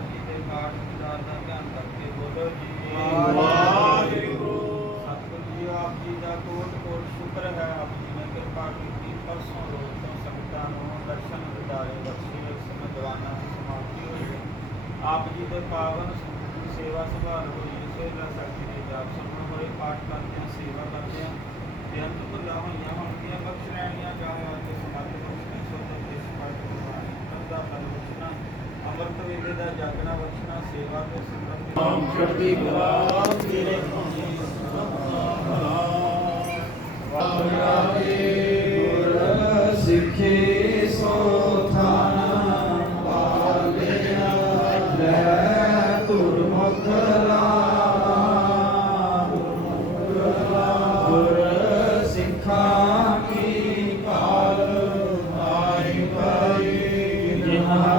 ਜੀ ਦੇ ਪਾਠ ਵਿਚਾਰ ਦਾ ਧਿਆਨ ਕਰਕੇ ਬੋਲੋ ਜੀ ਵਾਹਿਗੁਰੂ। ਸਤਿਗੁਰੂ ਜੀ ਆਪ ਜੀ ਦਾ ਕੋਟ ਕੋਟ ਸ਼ੁਕਰ ਹੈ ਆਪ ਜੀ ਨੇ ਕਿਰਪਾ ਕੀਤੀ ਪਰਸੋਂ ਰੋਜ਼ ਤੋਂ ਸੰਗਤਾਂ ਨੂੰ ਦਰਸ਼ਨ ਦਿਦਾਰੇ ਬਖਸ਼ੇ ਸਮੇਂ ਦੀਵਾਨਾਂ ਦੀ ਸਮਾਪਤੀ ਹੋਈ। ਆਪ ਜੀ ਦੇ ਪਾਵਨ ਸੇਵਾ ਸੰਭਾਲ ਹੋਈ ਇਸੇ ਦਾ ਸਾਖੀ ਦੇ ਜਾਪ ਸੁਣਨ ਹੋਏ ਪਾਠ ਕਰਦੇ ਅੰਮ੍ਰਿਤ ਵੇਲੇ ਦਾ ਜਾਗਣਾ ਬਖਸ਼ਣਾ ਸੇਵਾ ਤੇ ਸਿਮਰਨ ਨਾਮ ਚੜ੍ਹਦੀ ਕਲਾ ਤੇਰੇ ਗੁਰ ਸਿੱਖੇ ਸੋ ਥਾਨ ਪਾਲਿਆ ਲੈ ਗੁਰਮੁਖ ਲਾਭ ਗੁਰ ਸਿੱਖਾਂ ਕੀ ਕਾਲ ਆਈ ਪਾਈ ਜਿਨ੍ਹਾਂ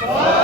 Oh!